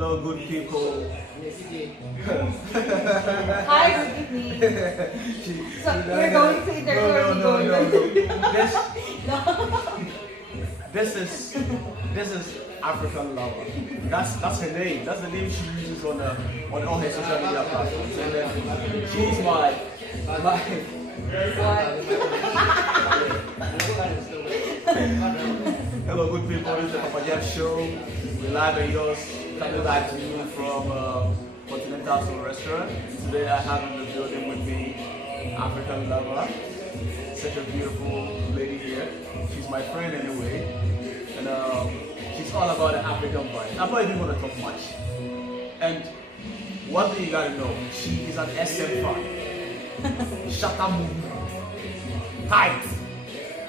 Hello, good people. Hi, good evening. So, we're going to interview or we going This, No. this is African Lover. That's her name. That's the name she uses on all her social media platforms. And she's my What? hello, good people. This is the Papa Jeff Show. We're live at yours, coming live to you from Continental Soul Restaurant. Today I have in the building with me African Lover. Such a beautiful lady here. She's my friend anyway, and she's all about the African vibe. I'm not even gonna talk much. And one thing you gotta know, she is an SM fan. Shatamu. Tight.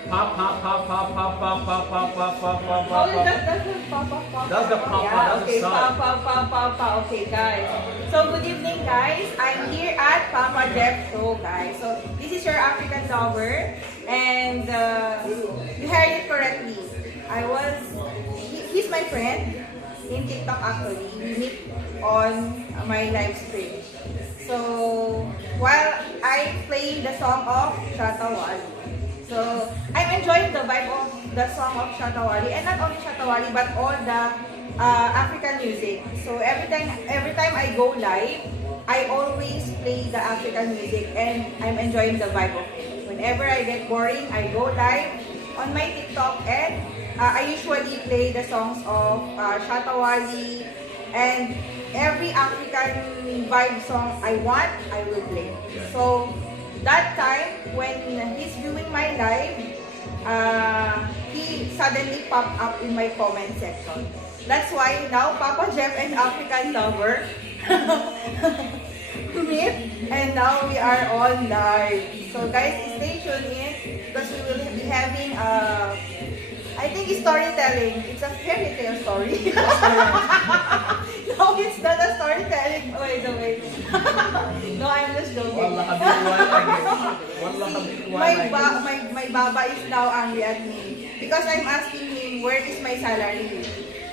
Pa pa pa pa pa pa pa pa pa pa pa pa. Oh, that's the papa. That's the papa, Yeah, that's the okay, son. papa. Okay, guys. So, good evening, guys. I'm here at Papa Jeff Show, guys. So, this is your African Lover, and you heard it correctly. He's my friend in TikTok actually. We meet on my live stream. So, while I'm playing the song of Shatawali. So, I'm enjoying the vibe of the song of Shatawali, and not only Shatawali, but all the African music. So, every time I go live, I always play the African music, and I'm enjoying the vibe of it. Whenever I get boring, I go live on my TikTok, and I usually play the songs of Shatawali, and every African vibe song I want, I will play. So, that time, when he's viewing my live, he suddenly popped up in my comment section. That's why now Papa Jeff and African Lover meet, and now we are on live. So guys, stay tuned in because we will be having I think it's storytelling. It's a fairy tale story. No, it's not a storytelling. Wait. No, I'm just joking. My baba is now angry at me because I'm asking him where is my salary.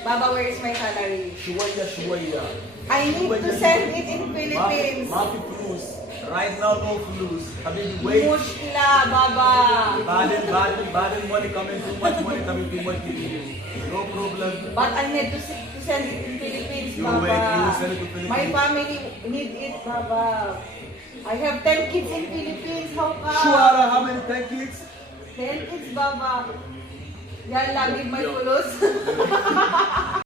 Baba, where is my salary? Shuwaya. I need to send it in Philippines. Mafi plus. Right now, no plus. Habibi, wait. Mushla, Baba. Baden money coming too much money coming too much. No problem. But I need to send it in Philippines, You Baba. wait, you send it to Philippines. My family need it, Baba. I have 10 kids in Philippines. How come? Shuara, how many 10 kids? 10 kids, Baba. Yan lang, give my pulos.